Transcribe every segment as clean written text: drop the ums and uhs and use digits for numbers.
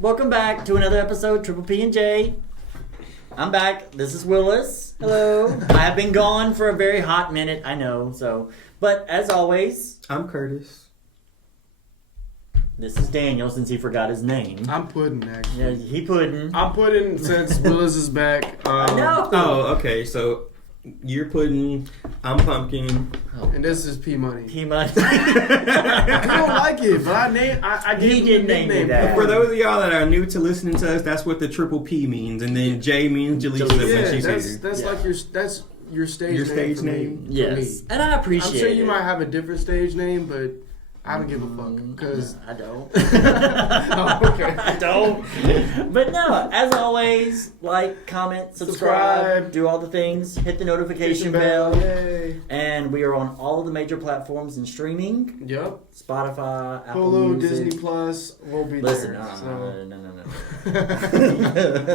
Welcome back to another episode, Triple P&J. I'm back. This is Willis. Hello. I have been gone for a very hot minute, I know. But as always, I'm Curtis. This is Daniel, since he forgot his name. I'm Puddin', actually. Yeah, he Puddin'. I'm Puddin' since Willis is back. I know. Oh, okay. So you're Puddin', I'm Pumpkin. And this is P Money. P Money. I don't like it, but I He did name me that. For those of y'all that are new to listening to us, that's what the Triple P means, and then J means Jalisa when she's here. That's like your stage Your name. stage name? Yes. And I appreciate it. I'm sure you might have a different stage name, but I don't give a fuck. Cause I don't. oh, okay. I don't. But no, as always, like, comment, subscribe, do all the things, hit the notification bell. Yay. And we are on all of the major platforms and streaming. Yep. Spotify, Apple Hulu, Music. Disney Plus, we'll be Listen, there.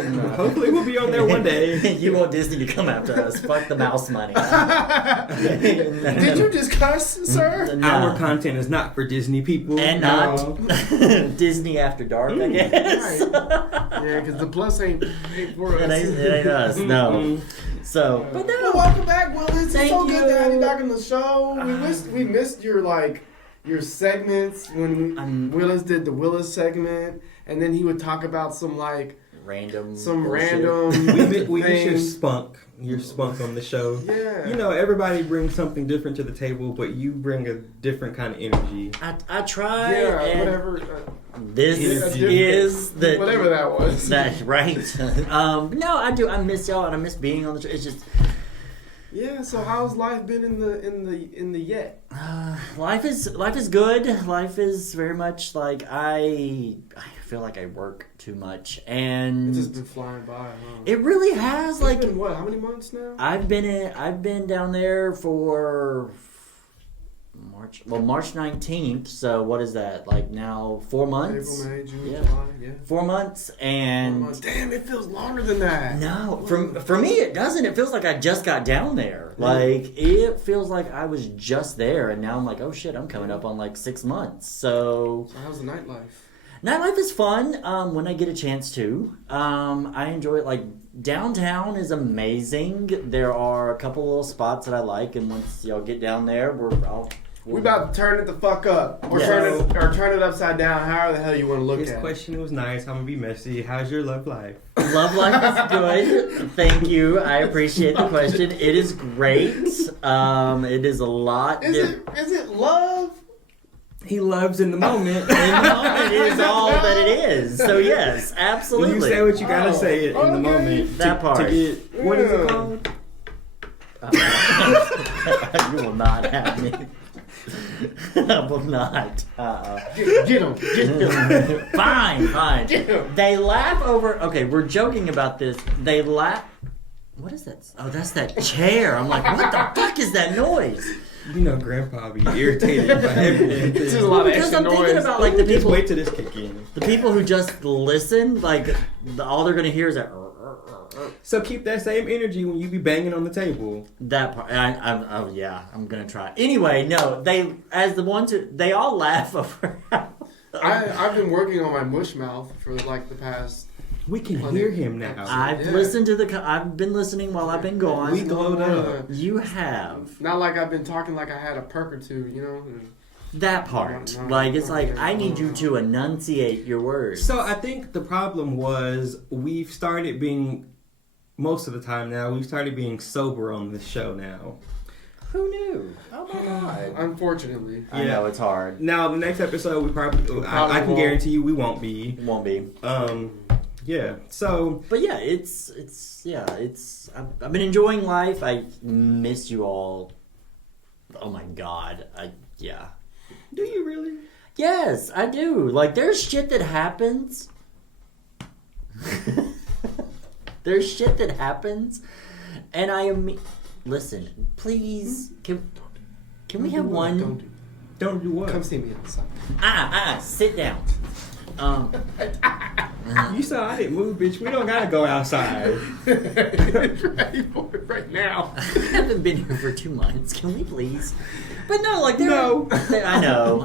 no. Hopefully we'll be on there one day. You want Disney to come after us. Fuck the mouse money. Did you just cuss, sir? No. Our content is not for Disney people. And not Disney After Dark, I guess. Right. Yeah, because the plus ain't for us. It ain't us, no. So, but no. Well, welcome back, Willis. Thank It's so good to have you. you back on the show. We missed your segments when Willis did the Willis segment, and then he would talk about some random we miss your things. spunk. Your spunk on the show. Yeah. You know, everybody brings something different to the table, but you bring a different kind of energy. I try. Yeah, and whatever. This is the whatever that was. That right. No, I do. I miss y'all, and I miss being on the show. It's just. Yeah. So how's life been in the yet? Life is good. Life is very much like I feel like I work too much, and It's just been flying by, huh? it really has. Like, been what? How many months now? I've been down there for March 19th. So what is that? Like now 4 months? April, May, June, Yeah. July. Yeah. 4 months, and 4 months. Damn, it feels longer than that. no, for me it doesn't. It feels like I just got down there. Like, it feels like I was just there, and now I'm like, oh shit, I'm coming up on like 6 months. So how's the nightlife? nightlife is fun when I get a chance to. I enjoy it. Like, downtown is amazing. There are a couple little spots that I like, and once y'all get down there, We about to turn it the fuck up, or Yes. turn it upside down. However the hell you want to look His at it. question was nice. I'm gonna be messy. How's your love life? Love life is good. Thank you. I appreciate the question. It is great. It is a lot. Is it love? He loves in the moment. In the moment, it is all that it is. So yes, absolutely. When you say what you gotta say it in the okay. moment. That part. To get, what is it called? You will not have me. I will not. Get him. Fine. Get him. They laugh over. Okay, we're joking about this. They laugh. What is that? Oh, that's that chair. I'm like, what the fuck is that noise? You know, Grandpa be irritated by everything. It's just a lot of Because extra I'm thinking noise. about like the Just people, wait till this kick in. the people who just listen. Like, all they're gonna hear is that. So keep that same energy when you be banging on the table. That part. Oh yeah, I'm gonna try. Anyway, no, they all laugh over. I've been working on my mush mouth for like the past. We can hear him now. I've I've been listening while I've been gone. We glowed up. You have Not like I've been talking like I had a perk or two, you know. that part. No, Like, it's like, okay. I need you to enunciate your words. So I think the problem was we've started being, most of the time now, we've started being sober on this show now. Who knew? Oh my god. Unfortunately. I know it's hard. Now the next episode we probably I can won't. guarantee you we won't be. It won't be. Yeah. So But yeah, I've been enjoying life. I miss you all. Oh my god. Yeah. do you really? Yes, I do. Like, there's shit that happens. There's shit that happens, and I am. Listen, please. Can we have one? Don't do. Don't do what? Come see me outside. Sit down. You saw I didn't move, bitch. We don't gotta go outside. Right now. I haven't been here for 2 months. Can we please? But no, like No. I know.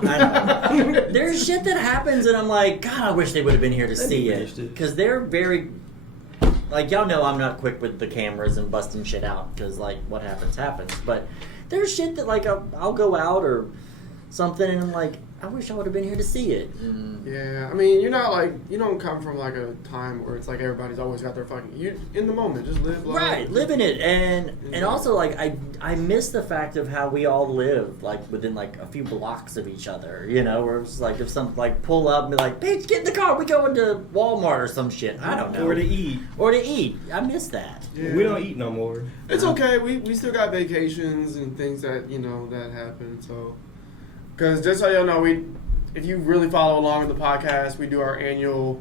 There's shit that happens, and I'm like, God, I wish they would have been here to see it, because they're very, like, y'all know I'm not quick with the cameras and busting shit out, because like what happens. But there's shit that like I'll go out or something, and I'm like, I wish I would have been here to see it. Yeah, I mean, you're not like, you don't come from like a time where it's like everybody's always got their fucking, you in the moment, just live life. Right, live in it, and also like I miss the fact of how we all live like within like a few blocks of each other, you know, where it's like if some like pull up and be like, bitch, get in the car, we going to Walmart or some shit. I don't know. Or to eat. I miss that. Yeah. We don't eat no more. It's okay. We still got vacations and things that, you know, that happen. So, because just so y'all know, if you really follow along with the podcast, we do our annual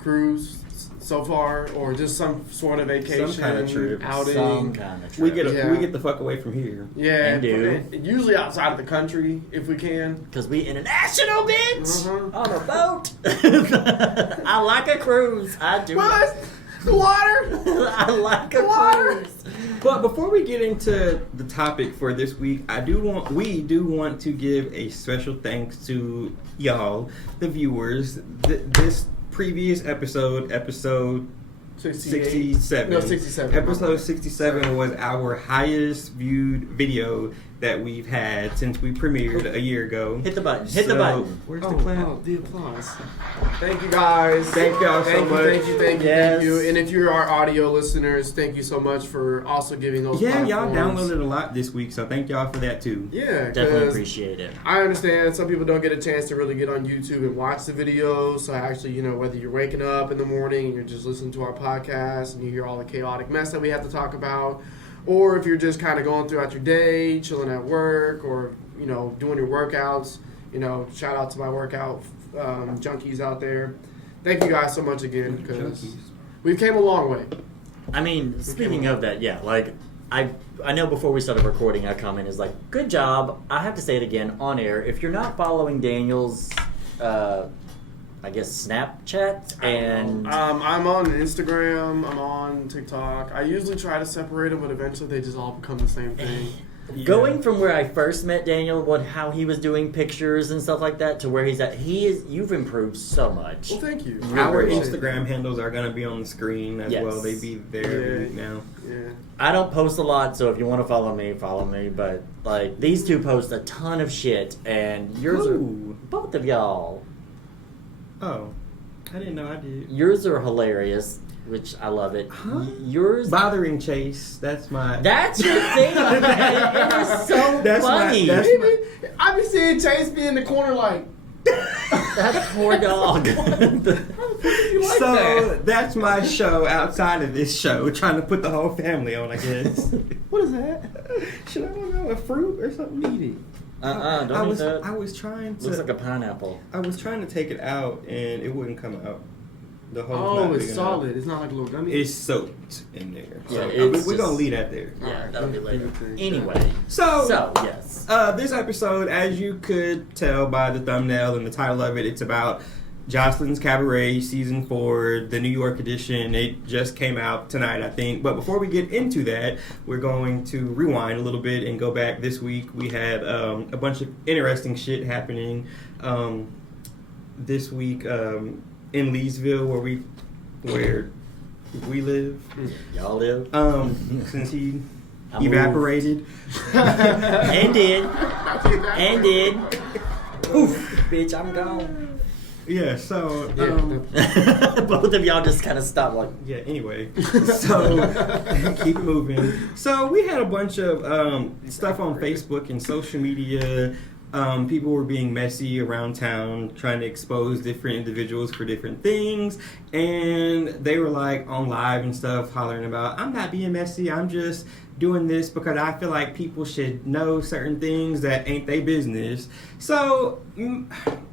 cruise so far, or just some sort of vacation, Some kind of trip. outing. Some kind of trip. We get the fuck away from here. Yeah, And do. usually outside of the country if we can. Because we international, bitch! Uh-huh. On a boat! I like a cruise. I do. What? The water? I like a Water. cruise. But before we get into the topic for this week, we do want to give a special thanks to y'all, the viewers. This previous episode 67. No, 67. Episode 67 was our highest viewed video that we've had since we premiered a year ago. Hit the button. Hit the button. Where's the clap? Oh, the applause. Thank you guys. Thank y'all so much. Thank Yes. you. And if you're our audio listeners, thank you so much for also giving those Yeah, y'all platforms. downloaded a lot this week, so thank y'all for that too. Yeah, Definitely 'cause appreciate it. I understand some people don't get a chance to really get on YouTube and watch the videos. So actually, you know, whether you're waking up in the morning and you're just listening to our podcast and you hear all the chaotic mess that we have to talk about, or if you're just kind of going throughout your day, chilling at work, or, you know, doing your workouts, you know, shout out to my workout junkies out there. Thank you guys so much again, because we've came a long way. I mean, speaking of that, yeah, like, I know before we started recording, I commented, is like, good job. I have to say it again on air. If you're not following Daniel's, I guess, Snapchat and... I'm on Instagram, I'm on TikTok. I usually try to separate them, but eventually they just all become the same thing. Going from where I first met Daniel, how he was doing pictures and stuff like that, to where he's at, you've improved so much. Well, thank you. Our appreciate Instagram that. handles are going to be on the screen as Yes. well. They be there every week now. Yeah. I don't post a lot, so if you want to follow me, but, like, these two post a ton of shit, and yours are... Both of y'all. Oh, I didn't know I did. Yours are hilarious, which I love it. Huh? Yours... Bothering Chase, that's my... That's your thing, man. It is so That's funny. I be seeing Chase be in the corner like, That poor dog. you like So that? that's my show outside of this show, trying to put the whole family on, I guess. What is that? Should I don't know, a fruit or something? Eat it. Don't eat that. I was trying to. Looks like a pineapple. I was trying to take it out and it wouldn't come out. The hole's Oh, not it's big solid. enough. It's not like a little gummy. It's soaked in there. Yeah, So it's we're gonna just- leave that there. Yeah, Alright, that'll be later. everything. Anyway. So, yes. This episode, as you could tell by the thumbnail and the title of it, it's about Joseline's Cabaret Season 4, the New York edition. It just came out tonight, I think. But before we get into that, we're going to rewind a little bit and go back this week. We had a bunch of interesting shit happening this week in Leesville, where we live. Y'all live. Since he I evaporated. And did. Poof. Bitch, I'm gone. Yeah, so Both of y'all just kind of stopped like... yeah, anyway. So keep it moving. So we had a bunch of stuff on Facebook and social media. People were being messy around town, trying to expose different individuals for different things. And they were like on live and stuff hollering about, I'm not being messy, I'm just doing this because I feel like people should know certain things that ain't their business. So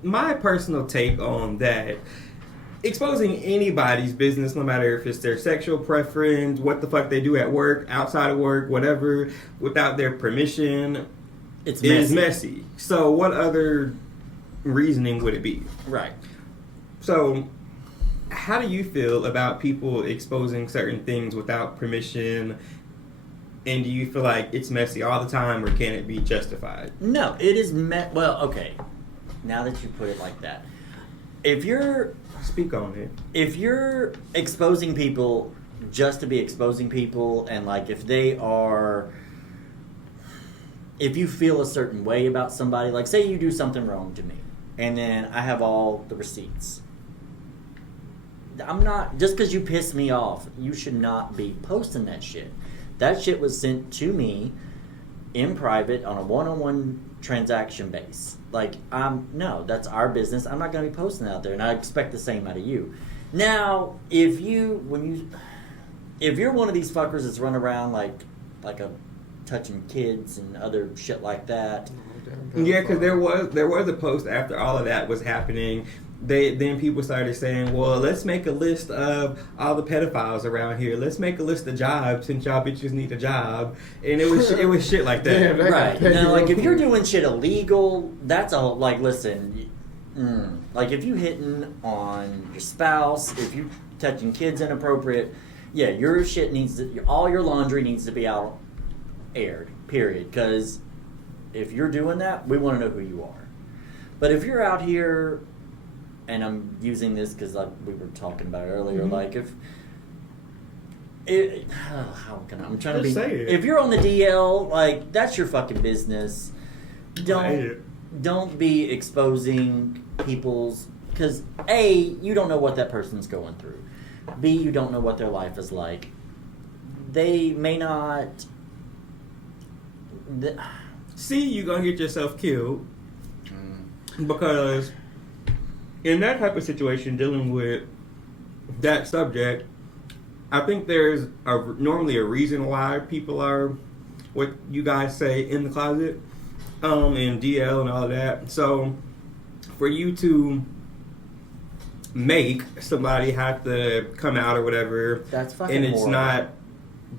my personal take on that, exposing anybody's business, no matter if it's their sexual preference, what the fuck they do at work, outside of work, whatever, without their permission, It's is messy. messy. So what other reasoning would it be? Right. So, how do you feel about people exposing certain things without permission? And do you feel like it's messy all the time, or can it be justified? No, it is well, okay. Now that you put it like that. If you're... Speak on it. If you're exposing people just to be exposing people, and like if they are... If you feel a certain way about somebody, like say you do something wrong to me, and then I have all the receipts. I'm not... Just because you piss me off, you should not be posting that shit. That shit was sent to me in private on a one-on-one transaction base. Like, no, that's our business. I'm not going to be posting out there, and I expect the same out of you. Now, if you're one of these fuckers that's run around like touching kids and other shit like that. Yeah, because there was a post after all of that was happening. Then people started saying, well, let's make a list of all the pedophiles around here. Let's make a list of jobs since y'all bitches need a job. And it was shit like that. Damn, right. Now, like, if you're doing shit illegal, that's all, like, listen, like, if you hitting on your spouse, if you touching kids inappropriate, yeah, your shit all your laundry needs to be out aired, period. Because if you're doing that, we want to know who you are. But if you're out here... And I'm using this because we were talking about it earlier. Mm-hmm. Like how can I'm trying just to be? Say it. If you're on the DL, like that's your fucking business. Don't be exposing people's because A, you don't know what that person's going through. B, you don't know what their life is like. They may not. C, you're gonna get yourself killed because. In that type of situation, dealing with that subject, I think there's normally a reason why people are what you guys say in the closet, and DL and all of that. So, for you to make somebody have to come out or whatever, that's fucking and it's horrible. not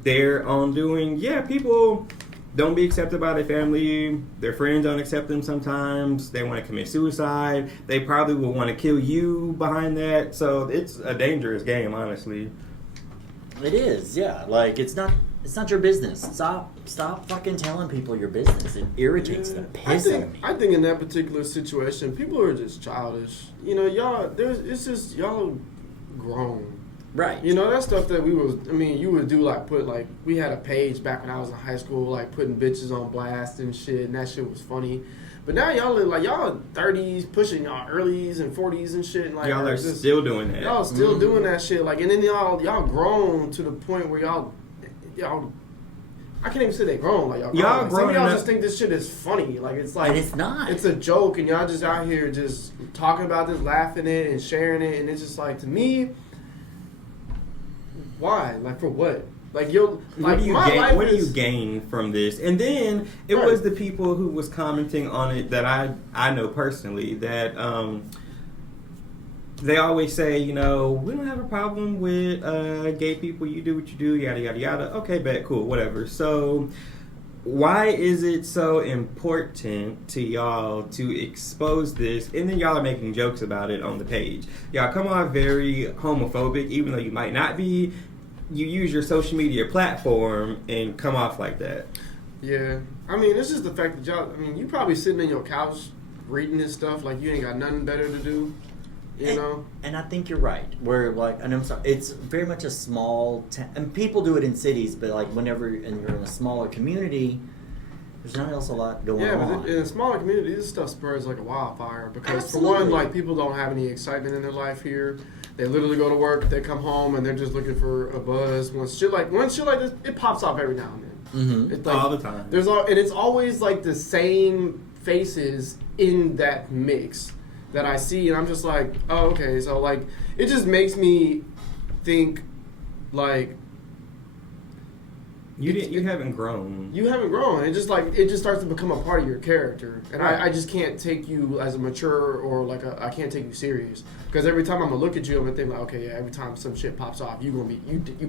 their own doing. Yeah, people don't be accepted by their family. Their friends don't accept them sometimes. They want to commit suicide. They probably will want to kill you behind that. So it's a dangerous game, honestly. It is, yeah. Like it's not your business. Stop fucking telling people your business. It irritates the piss out of me. I think in that particular situation, people are just childish. You know, y'all grown. Right. You know, that stuff that you would do, like, we had a page back when I was in high school, like, putting bitches on blast and shit, and that shit was funny. But now y'all are, y'all 30s, pushing y'all earlies and 40s and shit. And, like, y'all are still doing that. Y'all still doing that shit. Like, and then y'all grown to the point where y'all, I can't even say they grown. Like, y'all grown. Some of y'all just think this shit is funny. Like, it's like. And it's not. It's a joke, and y'all just out here just talking about this, laughing it, and sharing it, and it's just like, to me... Why? Like, for what? Like, what do you gain from this? And then it was the people who was commenting on it that I know personally that they always say, you know, we don't have a problem with gay people. You do what you do, yada yada yada. Okay, bet, cool, whatever. So why is it so important to y'all to expose this? And then y'all are making jokes about it on the page. Y'all come off very homophobic, even though you might not be. You use your social media platform and come off like that. Yeah. I mean, it's just the fact that y'all, you probably sitting on your couch reading this stuff like you ain't got nothing better to do. You know? And I think you're right. Where, like, and I'm sorry, it's very much a small and people do it in cities, but, like, whenever you're in a smaller community, there's not else a lot going on. Yeah, but in a smaller community, this stuff spreads like a wildfire. Because, Absolutely. For one, like, people don't have any excitement in their life here. They literally go to work, they come home, and they're just looking for a buzz. When shit like this, it pops off every now and then. Mm-hmm. It's like, all the time. And it's always, like, the same faces in that mix that I see, and I'm just like, oh, okay. So, like, it just makes me think, like... You haven't grown. You haven't grown. It just starts to become a part of your character, and I just can't take you as a mature or I can't take you serious because every time I'm gonna look at you, I'm gonna think like, okay, yeah. Every time some shit pops off, you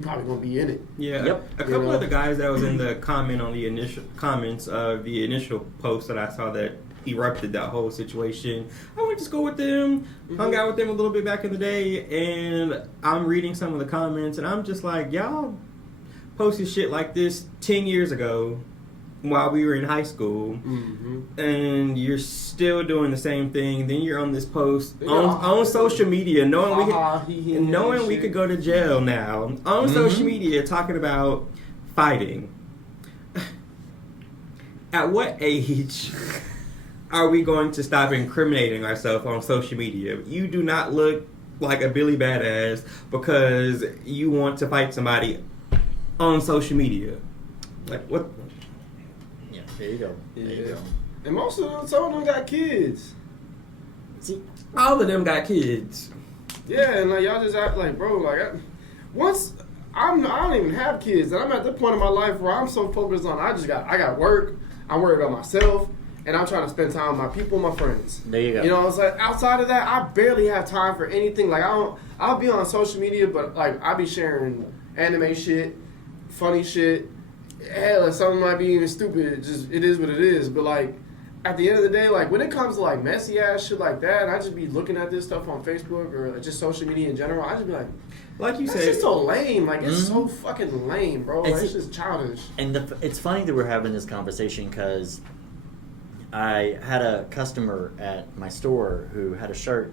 probably gonna be in it. Yeah. Yep. A couple of the guys that was in the comment on the initial comments of the initial post that I saw that erupted that whole situation. I went to school with them, hung out with them a little bit back in the day, and I'm reading some of the comments, and I'm just like, y'all posted shit like this 10 years ago while we were in high school, and you're still doing the same thing. Then you're on this post on social media, knowing we could go to jail now, on social media, talking about fighting. At what age are we going to stop incriminating ourselves on social media? You do not look like a Billy Badass because you want to fight somebody on social media. Like, what? Yeah, there you go. There you go. And most of them, some of them got kids. See, all of them got kids. Yeah, and like y'all just act like, bro, like I don't even have kids, and I'm at the point in my life where I'm so focused on I got work, I'm worried about myself, and I'm trying to spend time with my people, my friends. There you go. You know, it's like outside of that, I barely have time for anything. Like I'll be on social media, but like I'll be sharing anime shit, funny shit. Hell, like something might be even stupid. It is what it is. But like at the end of the day, like when it comes to like messy ass shit like that, and I just be looking at this stuff on Facebook or just social media in general, I just be like you said, it's just so lame. Like it's so fucking lame, bro. Like, it's just childish. And it's funny that we're having this conversation because I had a customer at my store who had a shirt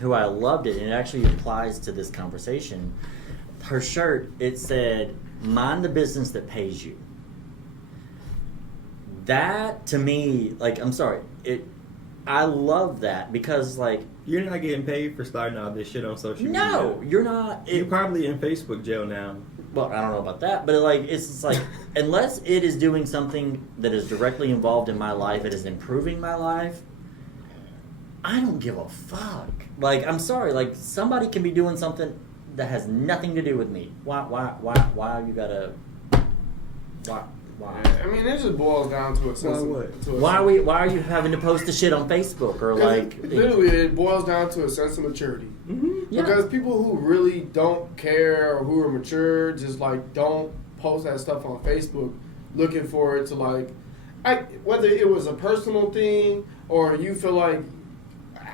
who I loved it, and it actually applies to this conversation. Her shirt, it said, "Mind the business that pays you." That to me, like, I'm sorry, I love that because, like, you're not getting paid for starting all this shit on social media. No, you're not. You're probably in Facebook jail now. Well, I don't know about that, but like it's just like unless it is doing something that is directly involved in my life, it is improving my life, I don't give a fuck. Like, I'm sorry, like somebody can be doing something that has nothing to do with me. Why you gotta why? I mean, it just boils down to a sense of... Why are you having to post the shit on Facebook or like... Literally, it boils down to a sense of maturity. Yeah. Because people who really don't care or who are mature just, like, don't post that stuff on Facebook looking for it to, like... whether it was a personal thing or you feel like...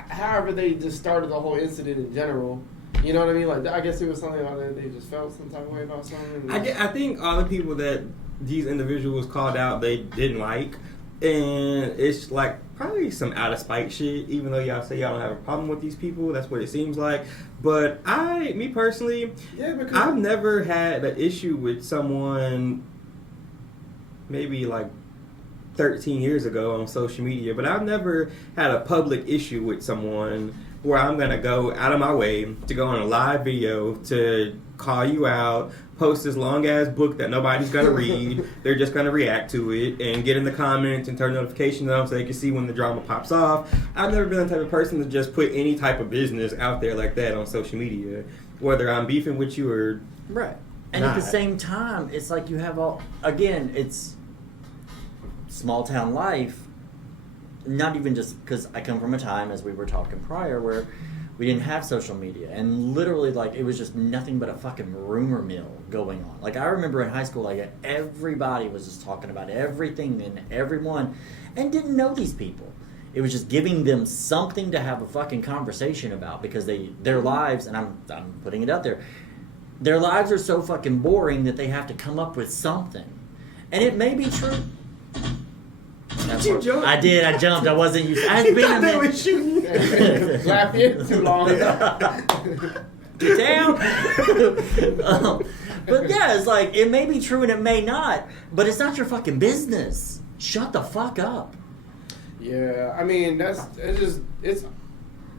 However they just started the whole incident in general... You know what I mean? Like, I guess it was something about that they just felt some type of way about something. I think all the people that these individuals called out, they didn't like. And it's like probably some out of spite shit, even though y'all say y'all don't have a problem with these people. That's what it seems like. But me personally, I've never had an issue with someone maybe like 13 years ago on social media. But I've never had a public issue with someone where I'm going to go out of my way to go on a live video to call you out, post this long-ass book that nobody's going to read. They're just going to react to it and get in the comments and turn notifications on so they can see when the drama pops off. I've never been the type of person to just put any type of business out there like that on social media, whether I'm beefing with you or right. And not. At the same time, it's like you have it's small-town life. Not even just because I come from a time, as we were talking prior, where we didn't have social media. And literally, like, it was just nothing but a fucking rumor mill going on. Like, I remember in high school, like, everybody was just talking about everything and everyone and didn't know these people. It was just giving them something to have a fucking conversation about because their lives, and I'm putting it out there, their lives are so fucking boring that they have to come up with something. And it may be true. Did you jump? I did. I jumped. I wasn't used. I had been a minute. Was shooting. Laughing too long. Get down. But yeah, it's like it may be true and it may not, but it's not your fucking business. Shut the fuck up. Yeah, I mean it's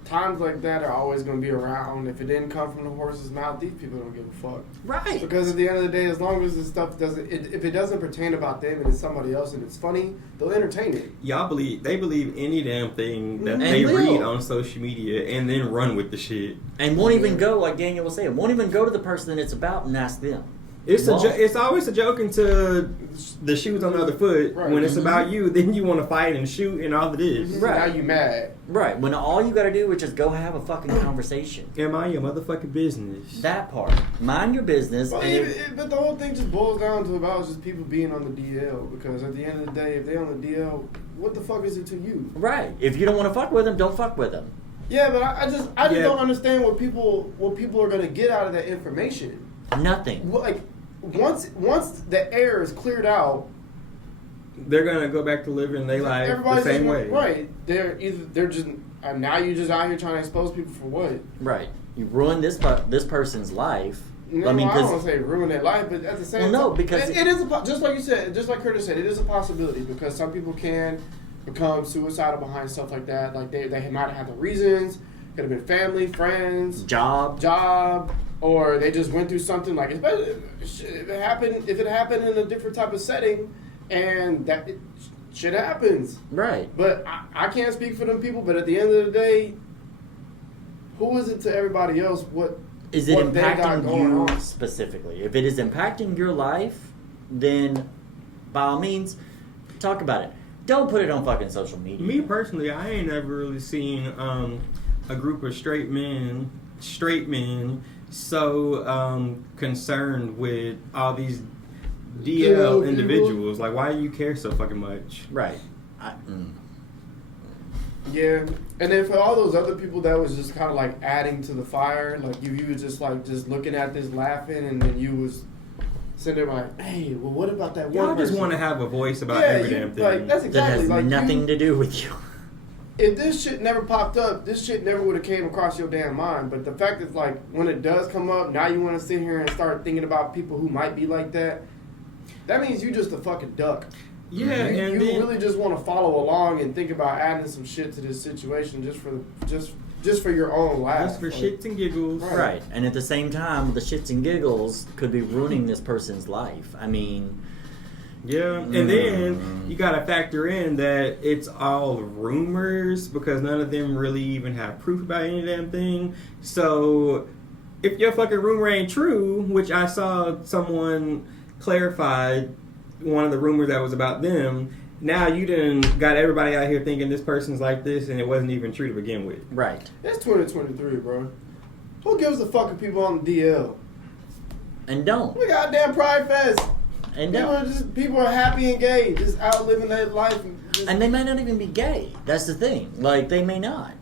times like that are always going to be around. If it didn't come from the horse's mouth, these people don't give a fuck. Right. Because at the end of the day, as long as this stuff if it doesn't pertain about them and it's somebody else and it's funny, they'll entertain it. They believe any damn thing that And they will. read on social media and then run with the shit. And won't even go, like Daniel was saying, won't even go to the person that it's about and ask them. It's it's always a joke until the shoe's on the other foot. Right. When it's about you, then you want to fight and shoot and all it is. Right. Now you mad. Right. When all you got to do is just go have a fucking conversation. Am I your motherfucking business? That part. Mind your business. Well, but the whole thing just boils down to about just people being on the DL. Because at the end of the day, if they on the DL, what the fuck is it to you? Right. If you don't want to fuck with them, don't fuck with them. Yeah, but I just don't understand what people are gonna get out of that information. Nothing. Like once the air is cleared out, they're gonna go back to living their life the same way. Right. They're just now you're just out here trying to expose people for what? Right. You ruined this person's life. No, I don't want to say ruin their life, but at the same time, no, because it is just like you said, just like Curtis said, it is a possibility because some people can become suicidal behind stuff like that. Like they might have had the reasons. Could have been family, friends, job, or they just went through something like if it happened in a different type of setting, and that shit happens. Right. But I can't speak for them people. But at the end of the day, who is it to everybody else? What is it impacting you specifically? If it is impacting your life, then by all means, talk about it. Don't put it on fucking social media. Me personally, I ain't ever really seen a group of straight men so concerned with all these DL individuals. Like, why do you care so fucking much? Right. Yeah, and then for all those other people that was just kind of like adding to the fire, like you was just like just looking at this laughing, and then you was sitting there like, hey, well, what about that one? Y'all just want to have a voice about every damn thing. Like, that's exactly that has nothing to do with you. If this shit never popped up, this shit never would have came across your damn mind. But the fact is, like, when it does come up, now you want to sit here and start thinking about people who might be like that. That means you just a fucking duck. Yeah, you really just want to follow along and think about adding some shit to this situation just for your own laugh. Just for shits and giggles. Right. And at the same time, the shits and giggles could be ruining this person's life. I mean... Yeah, and then you gotta factor in that it's all rumors because none of them really even have proof about any damn thing. So if your fucking rumor ain't true, which I saw someone clarify one of the rumors that was about them, now you done got everybody out here thinking this person's like this and it wasn't even true to begin with. Right. It's 2023, bro. Who gives a fuck if people on the DL? And don't. We goddamn Pride Fest. And people are happy and gay, just out living their life. And they might not even be gay. That's the thing. Like, they may not.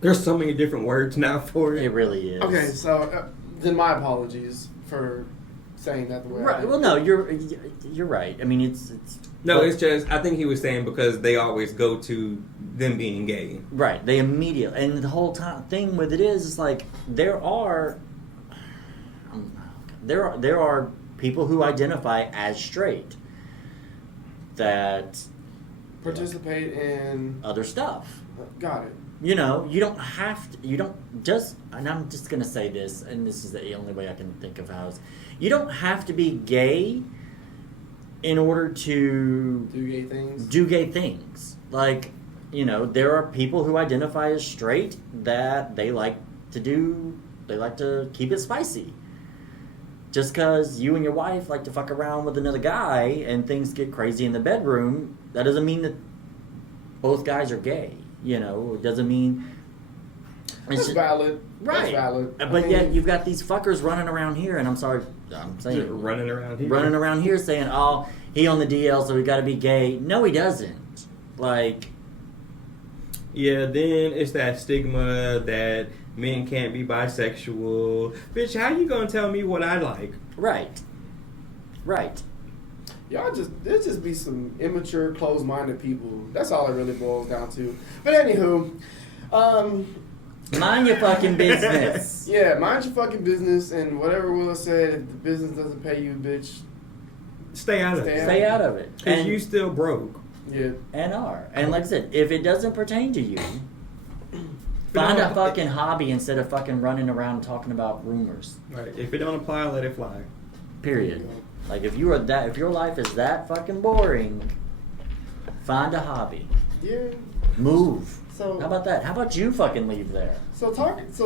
There's so many different words now for it. It really is. Okay, so then my apologies for saying that the way I did. Well, no, you're right. I mean, it's it's just, I think he was saying because they always go to them being gay. Right. They immediately, and the whole thing with it is like, there are people who identify as straight that participate in other stuff. Got it. You know, you don't have to, and I'm just going to say this, and this is the only way I can think of how you don't have to be gay in order to do gay things. Like, you know, there are people who identify as straight that they like to keep it spicy. Just because you and your wife like to fuck around with another guy and things get crazy in the bedroom, that doesn't mean that both guys are gay. You know, it doesn't mean... That's valid. Right. That's valid. But yet you've got these fuckers running around here, and I'm sorry, I'm saying... Running around here saying, oh, he on the DL, so we got to be gay. No, he doesn't. Like... Yeah, then it's that stigma that... men can't be bisexual. Bitch, how you gonna tell me what I like? Right. There just be some immature, closed-minded people. That's all it really boils down to. But anywho, mind your fucking business. Yeah, mind your fucking business, and whatever Willis said, if the business doesn't pay you, bitch, stay out of it. Stay out of it. Because you still broke. Yeah. And like I said, if it doesn't pertain to you, find a fucking hobby instead of fucking running around talking about rumors. Right. If it don't apply, let it fly. Period. Like if your life is that fucking boring, find a hobby. Yeah. Move. So how about that? How about you fucking leave there? So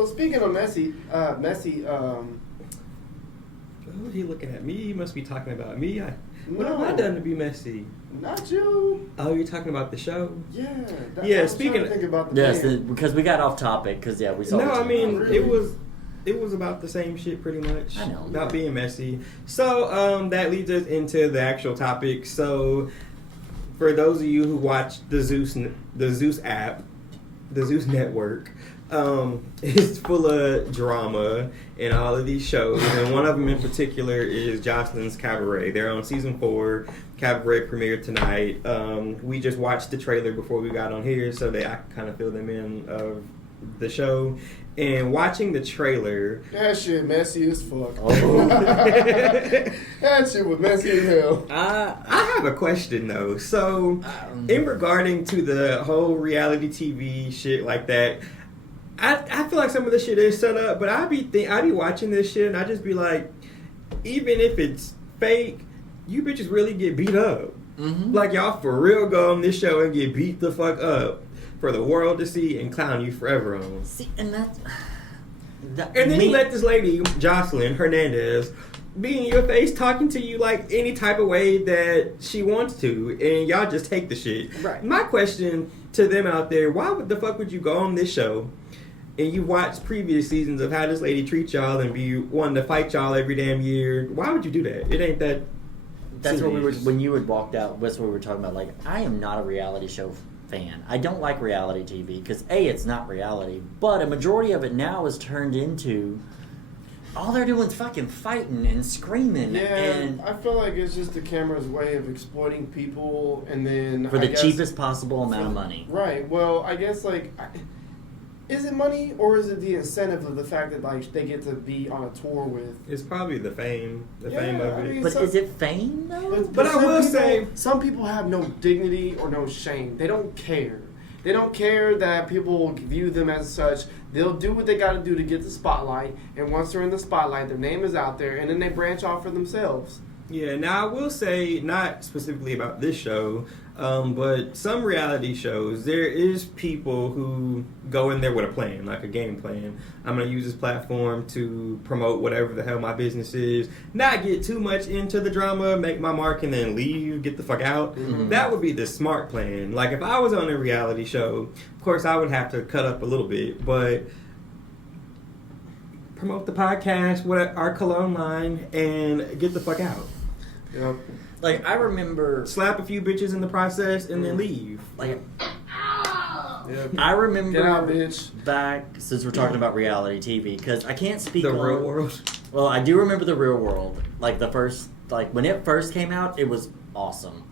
speaking of messy oh, he looking at me. He must be talking about me. What have I done to be messy? Not you. Oh, you're talking about the show? Yeah. Yeah. Speaking of, think about the yes, band. because we got off topic. Because we saw. No, I mean really? it was about the same shit pretty much. I know. About being messy. So that leads us into the actual topic. So for those of you who watch the Zeus app, the Zeus network, it's full of drama in all of these shows, and one of them in particular is Joseline's Cabaret. They're on season 4. Cabaret premiered tonight. We just watched the trailer before we got on here, so that I kind of fill them in of the show. And watching the trailer, that shit messy as fuck. Oh. That shit was messy as hell. I have a question though. So, in regarding to the whole reality TV shit like that, I feel like some of the shit is set up, but I be watching this shit and I just be like, even if it's fake, you bitches really get beat up. Mm-hmm. Like y'all for real go on this show and get beat the fuck up for the world to see and clown you forever on. See, and that's... And then you let this lady, Joseline Hernandez, be in your face talking to you like any type of way that she wants to, and y'all just take the shit. Right. My question to them out there, why the fuck would you go on this show and you watch previous seasons of how this lady treats y'all and be wanting to fight y'all every damn year? Why would you do that? It ain't that... That's what we were... When you had walked out, that's what we were talking about. Like, I am not a reality show fan. I don't like reality TV because A, it's not reality, but a majority of it now is turned into all they're doing is fucking fighting and screaming. Yeah, and I feel like it's just the camera's way of exploiting people, and then for the cheapest possible amount of money. Right. Well, I guess is it money or is it the incentive of the fact that like they get to be on a tour with? It's probably the fame of it. I mean, But is it fame though? But I will say, some people have no dignity or no shame. They don't care. They don't care that people view them as such. They'll do what they got to do to get the spotlight, and once they're in the spotlight, their name is out there, and then they branch off for themselves. yeah, now I will say, not specifically about this show, but some reality shows, there is people who go in there with a plan, like a game plan. I'm going to use this platform to promote whatever the hell my business is, not get too much into the drama, make my mark, and then leave, get the fuck out. Mm-hmm. That would be the smart plan. Like, if I was on a reality show, of course, I would have to cut up a little bit, but promote the podcast, our cologne line, and get the fuck out. Yep. Like, I remember... Slap a few bitches in the process and then leave. Like, Yep. I remember Get out, bitch. back, since we're talking about reality TV, because I can't speak The on... real world? Well, I do remember the real world. Like, the first... Like, when it first came out, it was awesome.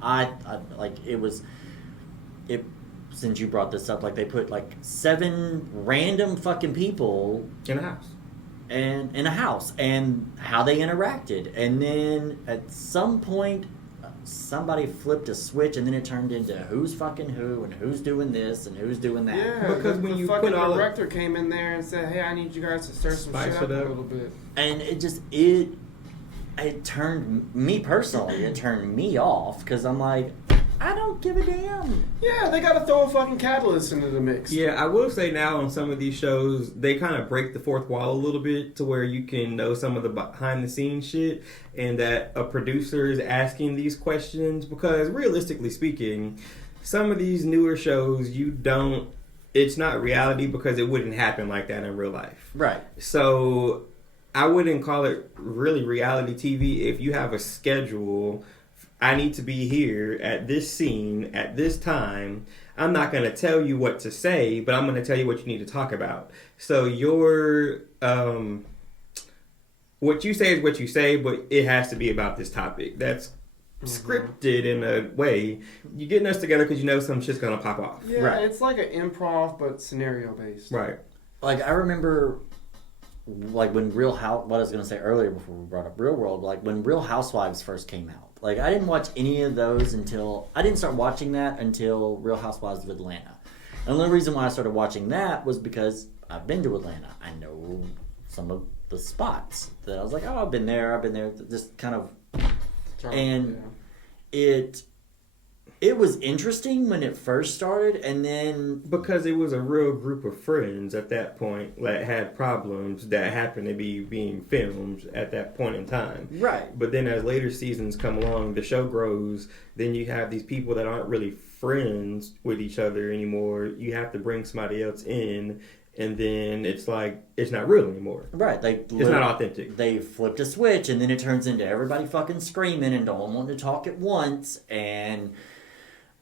Since you brought this up, like, they put, like, 7 random fucking people... In a house. And in a house, and how they interacted. And then, at some point... somebody flipped a switch, and then it turned into who's fucking who, and who's doing this, and who's doing that. Yeah, because when the you fucking put all director came in there and said, "Hey, I need you guys to stir some shit up a little bit." And it turned me personally. It turned me off because I'm like, I don't give a damn. Yeah, they got to throw a fucking catalyst into the mix. Yeah, I will say now on some of these shows, they kind of break the fourth wall a little bit to where you can know some of the behind the scenes shit, and that a producer is asking these questions, because realistically speaking, some of these newer shows, it's not reality because it wouldn't happen like that in real life. Right. So I wouldn't call it really reality TV if you have a schedule. I need to be here at this scene at this time. I'm not going to tell you what to say, but I'm going to tell you what you need to talk about. So what you say is what you say, but it has to be about this topic. That's scripted in a way. You're getting us together because you know some shit's going to pop off. Yeah, right. It's like an improv, but scenario based. Right. Like, I remember, like, when what I was going to say earlier before we brought up Real World, like, when Real Housewives first came out. Like, I didn't watch any of those I didn't start watching that until Real Housewives of Atlanta. And the only reason why I started watching that was because I've been to Atlanta. I know some of the spots that I was like, oh, I've been there, just kind of... And it It was interesting when it first started, and then because it was a real group of friends at that point that had problems that happened to be being filmed at that point in time. Right. But then as later seasons come along, the show grows. Then you have these people that aren't really friends with each other anymore. You have to bring somebody else in. And then it's like, it's not real anymore. Right. It's not authentic. They flipped a switch, and then it turns into everybody fucking screaming and don't want to talk at once. And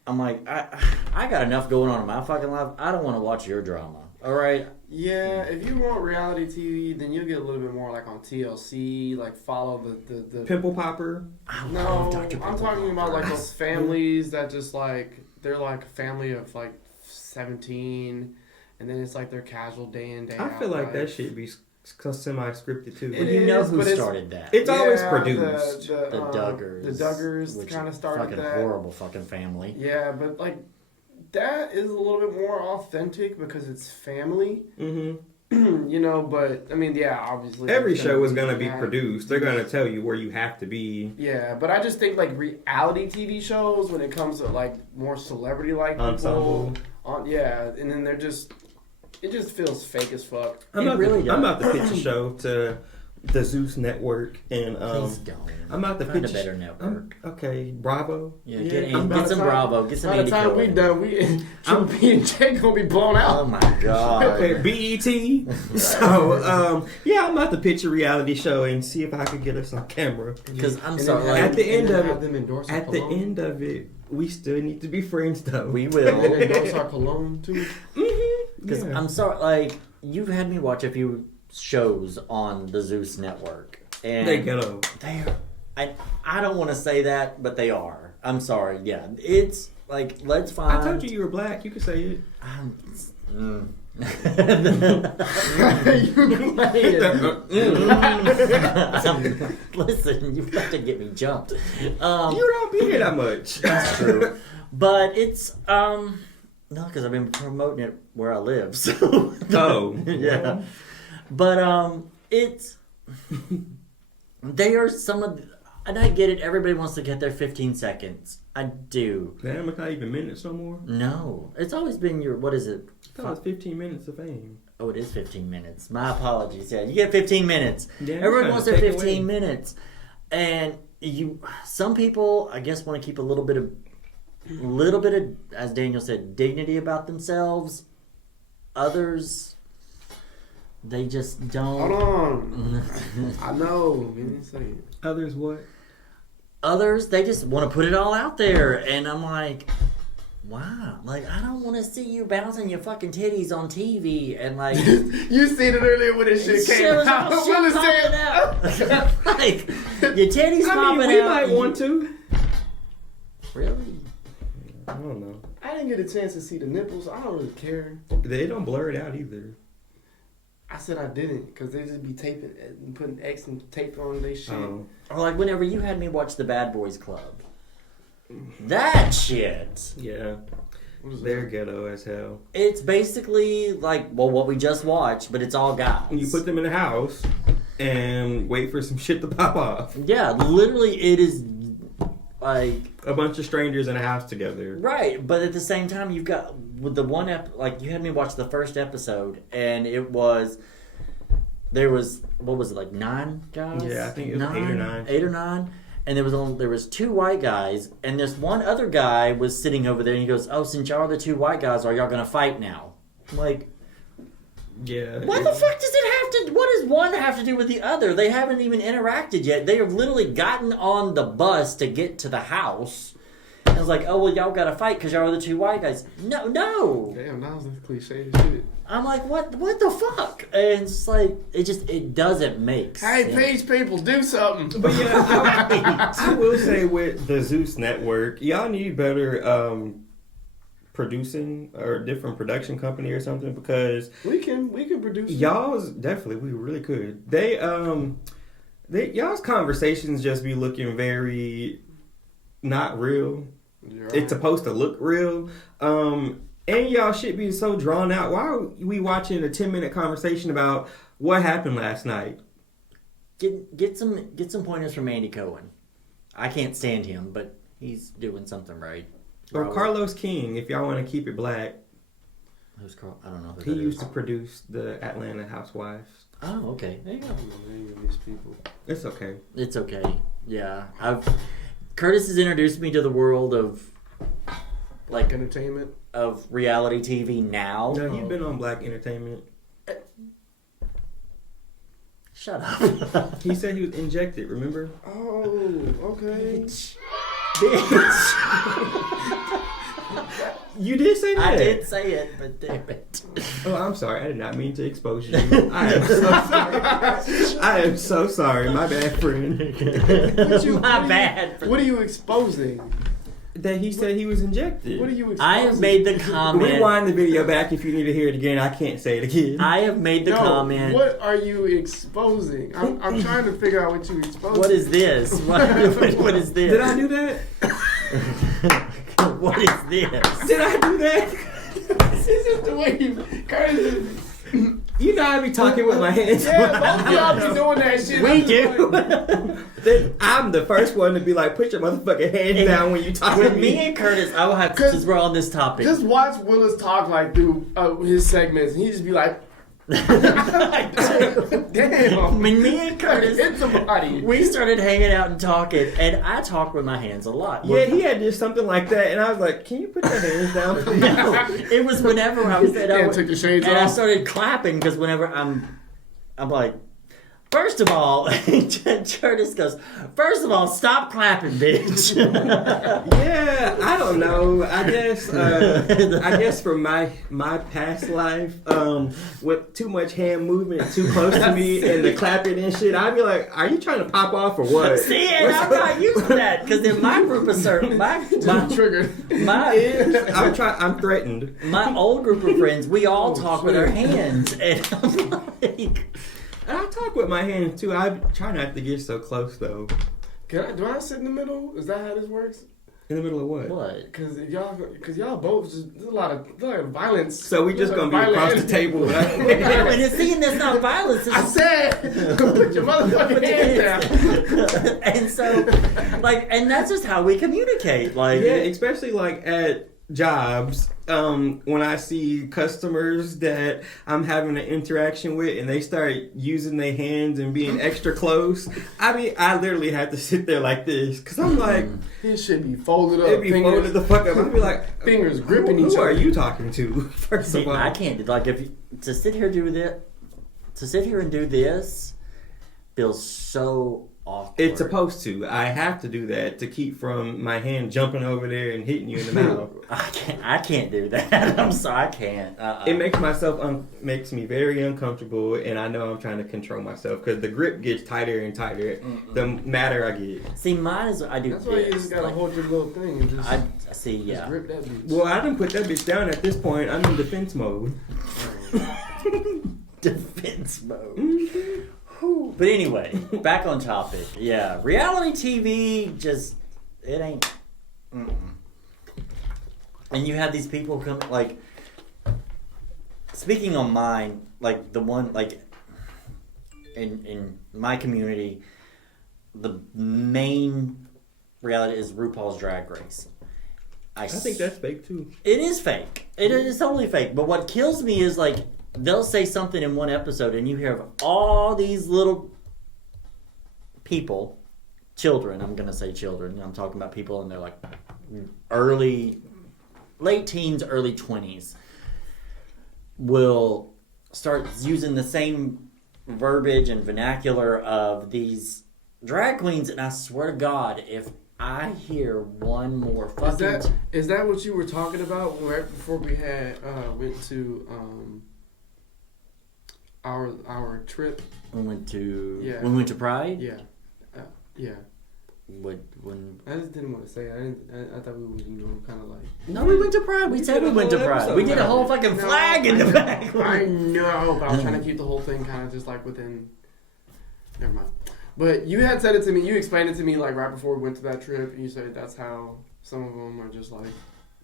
I'm like, I got enough going on in my fucking life. I don't want to watch your drama. All right? Yeah, if you want reality TV, then you'll get a little bit more like on TLC, like follow the Pimple Popper? No, I'm talking about like those families that just like, they're like a family of like 17... And then it's like their casual day in, day out. I feel like that should be semi-scripted too. Well, you know who started that. It's always produced. The Duggars. The Duggars kind of started fucking that. Horrible fucking family. Yeah, but like that is a little bit more authentic because it's family. Mm-hmm. You know, but I mean, yeah, obviously. Every show is going to be produced. They're going to tell you where you have to be. Yeah, but I just think like reality TV shows, when it comes to like more celebrity-like ensemble. And then they're just... It just feels fake as fuck. I'm about to pitch a show to the Zeus network, and please don't. I'm about to Find pitch a better network. Okay, Bravo. Yeah, get some Bravo. Get some Andy By the time we done, Triple P&J gonna be blown out. Oh my god. Okay, BET. So yeah, I'm about to pitch a reality show and see if I could get us on camera. Because I'm sorry. At the end of it, we still need to be friends though. We will. And endorse our cologne too. Because I'm sorry, like, you've had me watch a few shows on the Zeus network. And they Ghetto. I don't want to say that, but they are. I'm sorry. Yeah. It's like, let's find... I told you were black. You can say it. Listen, you've got to get me jumped. You don't be here that much. That's true. But it's... No, because I've been promoting it where I live, so... Oh. Yeah. But, it's... They are some of... And I get it, everybody wants to get their 15 seconds. I do. Damn, it's not even minutes no more? No. It's always been your... What is it? I thought it was 15 minutes of fame. Oh, it is 15 minutes. My apologies. Yeah, you get 15 minutes. Yeah, everyone wants their 15 minutes. And some people, I guess, want to keep a little bit of, as Daniel said, dignity about themselves. Others, they just don't. Hold on. I know. Others what? Others, they just want to put it all out there. And I'm like, wow. Like, I don't want to see you bouncing your fucking titties on TV. And like... You seen it earlier when this shit came out. Willis popping out. Like, your titties popping out. We might want to. Really? I don't know. I didn't get a chance to see the nipples. I don't really care. They don't blur it out either. I said I didn't, because they just be taping and putting X and tape on their shit. Or like whenever you had me watch the Bad Boys Club. That shit. Yeah. They're ghetto as hell. It's basically like, well, what we just watched, but it's all guys. You put them in a house and wait for some shit to pop off. Yeah, literally it is like... a bunch of strangers in a house together. Right, but at the same time, you've got... with the one like, you had me watch the first episode, and it was... There was... What was it, like 9 guys? Yeah, I think it was 8 or 9. 8 or 9. And there was 2 white guys, and this one other guy was sitting over there, and he goes, "Oh, since y'all are the 2 white guys, are y'all gonna fight now?" I'm like, yeah. What the fuck does it have to... What does one have to do with the other? They haven't even interacted yet. They have literally gotten on the bus to get to the house. And I was like, oh, well, y'all gotta fight because y'all are the 2 white guys. No. Damn, that was a cliche shit. I'm like, what the fuck? And it's like, it doesn't make sense. Hey, page people, do something. But yeah, I will say with the Zeus network, y'all need better producing or a different production company or something, because we can produce. Y'all's definitely, we really could. They y'all's conversations just be looking very not real. Right. It's supposed to look real. And y'all shit be so drawn out. Why are we watching a 10-minute conversation about what happened last night? Get some pointers from Andy Cohen. I can't stand him, but he's doing something right. Or Carlos King, if y'all want to keep it black. Who's Carl? I don't know who He that used is. to produce the Atlanta Housewives. Oh, okay. There you go. I don't know any of these people. It's okay. It's okay. Yeah. Curtis has introduced me to the world of like Entertainment. of reality TV now. No, you've been on Black Entertainment. Shut up. He said he was injected, remember? Oh, okay. Bitch. You did say that. I did say it, but damn it. Oh, I'm sorry. I did not mean to expose you. I am so sorry. I am so sorry. My bad, friend. What are you exposing? That he said he was injected. What are you exposing? I have made the comment. Rewind the video back if you need to hear it again. I can't say it again. I have made the comment. What are you exposing? I'm trying to figure out what you exposing. What is this? What is this? Did I do that? What is this? Did I do that? This is the way you Curtis. You know I be talking with my hands. Yeah, both of y'all be doing that shit. We do. Then I'm the first one to be like, put your motherfucking hands down when you talk to With me. me and Curtis, I will have to, since we're on this topic. Just watch Willis talk like through his segments, and he just be like, damn. When me and Curtis, hit somebody. we started hanging out and talking, and I talk with my hands a lot. Yeah, he had just something like that, and I was like, can you put your hands down, please? No, it was whenever I was there. And took the shades and I off. started clapping because whenever I'm like, first of all, Curtis goes, first of all, stop clapping, bitch. Yeah, I don't know. I guess from my past life, with too much hand movement too close to me and the clapping and shit, I'd be like, are you trying to pop off or what? See, and I'm not used to that because in my group of I'm threatened. my old group of friends, we all talk with our hands, and I'm like. And I talk with my hands too. I try not to get so close though. Do I sit in the middle? Is that how this works? In the middle of what? What? Because y'all both just there's a lot of violence. So we just gonna be across the table. Right? And it's seeing that's not violence. I said, put your motherfucking hands down. And so, like, and that's just how we communicate. Like, Yeah, especially like at jobs. When I see customers that I'm having an interaction with and they start using their hands and being extra close, I literally have to sit there like this because I'm like, His shit be folded up. it'd be folded the fuck up. I'd be like, fingers gripping each who other. are you talking to? First see, of all, I can't do like to sit here and do this feels so awkward. It's supposed to. I have to do that to keep from my hand jumping over there and hitting you in the mouth. I can't do that. I'm sorry, I can't. It makes me very uncomfortable, and I know I'm trying to control myself because the grip gets tighter and tighter the madder I get. See, mine is I do. That's why you just gotta hold your little thing and just. I see. Just Yeah. grip that bitch. Well, I didn't put that bitch down at this point. I'm in defense mode. Defense mode. Mm-hmm. But anyway, back on topic. Yeah, reality TV just it ain't. Mm-mm. And you have these people come like. Speaking on mine, like the one like. In my community, the main reality is RuPaul's Drag Race. I think that's fake too. It is fake. It is totally fake. But what kills me is like they'll say something in one episode and you hear of all these little people, children. I'm gonna say children. I'm talking about people and they're like late teens, early 20s. Will start using the same verbiage and vernacular of these drag queens, and I swear to God, if I hear one more fucking... Is that what you were talking about right before we had went to our trip? We went to Pride? Yeah. Yeah. When I just didn't want to say it. I thought we were kind of like... No, we went to Pride. We said we went to Pride. We did a whole fucking flag in the back. I know, but I was trying to keep the whole thing kind of just like within... Never mind. But you had said it to me. You explained it to me like right before we went to that trip. And you said that's how some of them are just like...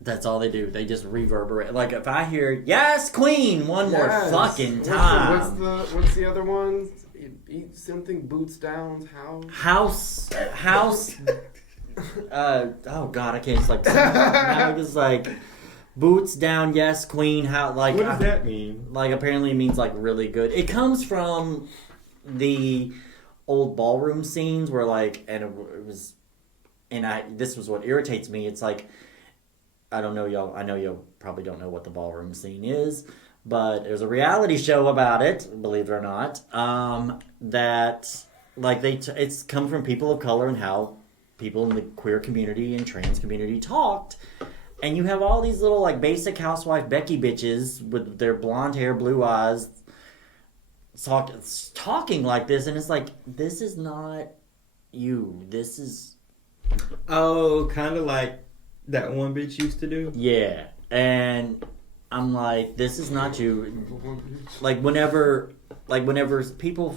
That's all they do. They just reverberate. Like if I hear "Yes, Queen" one more fucking time. What's the other one? Eat something boots down. House. oh God, I can't. It's like now it's like boots down, yes, queen. How like what does that mean? Like apparently it means like really good. It comes from the old ballroom scenes where like, and it was, and this was what irritates me. It's like, I don't know y'all. I know y'all probably don't know what the ballroom scene is, but there's a reality show about it. Believe it or not, that like it's come from people of color and how people in the queer community and trans community talked. And you have all these little like basic housewife Becky bitches with their blonde hair, blue eyes, talking like this, and it's like, this is not you. This is kind of like that one bitch used to do. Yeah, and I'm like, this is not you. Like whenever people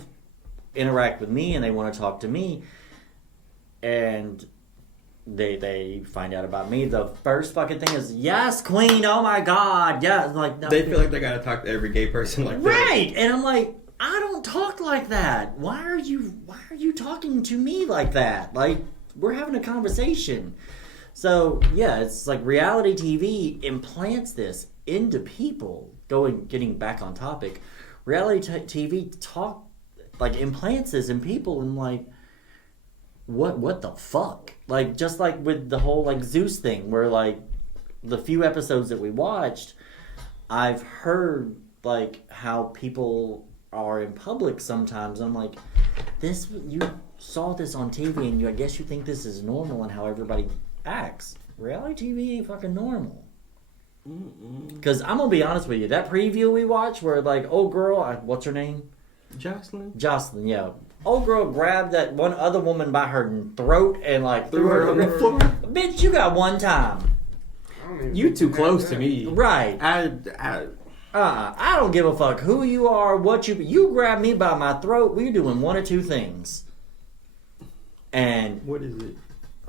interact with me and they want to talk to me, and they find out about me, the first fucking thing is, yes, queen, oh my God, yeah. Like, no, they feel like they gotta talk to every gay person like that. Right, and I'm like, I don't talk like that. Why are you talking to me like that? Like, we're having a conversation. So yeah, it's like reality TV implants this into people. Getting back on topic, reality TV implants this in people, and like, what the fuck? Like, just like with the whole like Zeus thing, where like the few episodes that we watched, I've heard like how people are in public sometimes. I'm like, you saw this on TV and I guess you think this is normal and how everybody acts. Reality TV ain't fucking normal. Because I'm gonna be honest with you, that preview we watched where like, old girl, what's her name? Joseline, yeah. Old girl grabbed that one other woman by her throat and like threw her on the floor. Bitch, you got one time. You too close to me. Right. I don't give a fuck who you are, what you grab me by my throat, we're doing one or two things. And what is it?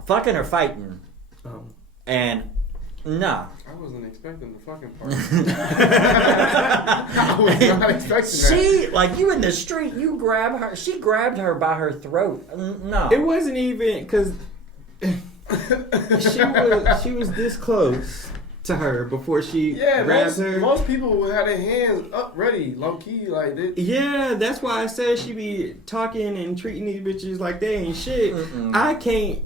Fucking or fighting. Oh. And nah. I wasn't expecting the fucking part. I was not expecting that. Like, you in the street, you grab her. She grabbed her by her throat. No. It wasn't even because she was this close to her before she grabbed her. Most people had their hands up ready, low key, like this. Yeah, that's why I said she be talking and treating these bitches like they ain't shit. I can't.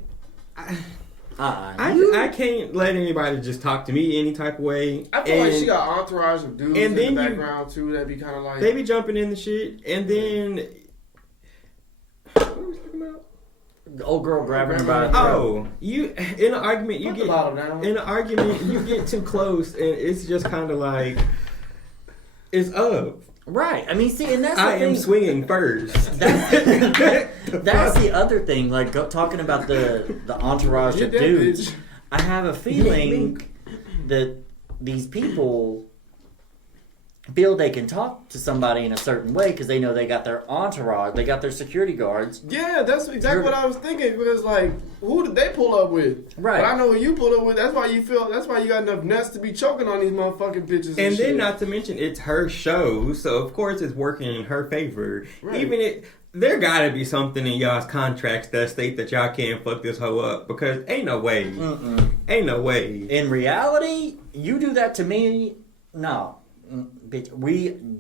I can't let anybody just talk to me any type of way. I feel like she got entourage of dudes in the background too that be kind of like, they be jumping in the shit, and then what are we talking about? The old girl grabbing her by the throat. Oh, you in an argument you get too close, and it's just kind of like it's up. Right. I mean, see, and that's the thing. I am swinging first. That's the other thing. Like, talking about the entourage of dudes. Bitch. I have a feeling that these people feel they can talk to somebody in a certain way because they know they got their entourage, they got their security guards. Yeah, that's exactly what I was thinking. Because like, who did they pull up with? Right. But I know who you pulled up with. That's why you got enough nuts to be choking on these motherfucking bitches. And then shit. not to mention it's her show, so of course it's working in her favor. Right. Even there gotta be something in y'all's contracts that state that y'all can't fuck this hoe up, because ain't no way. Ain't no way. In reality, you do that to me, no. Bitch,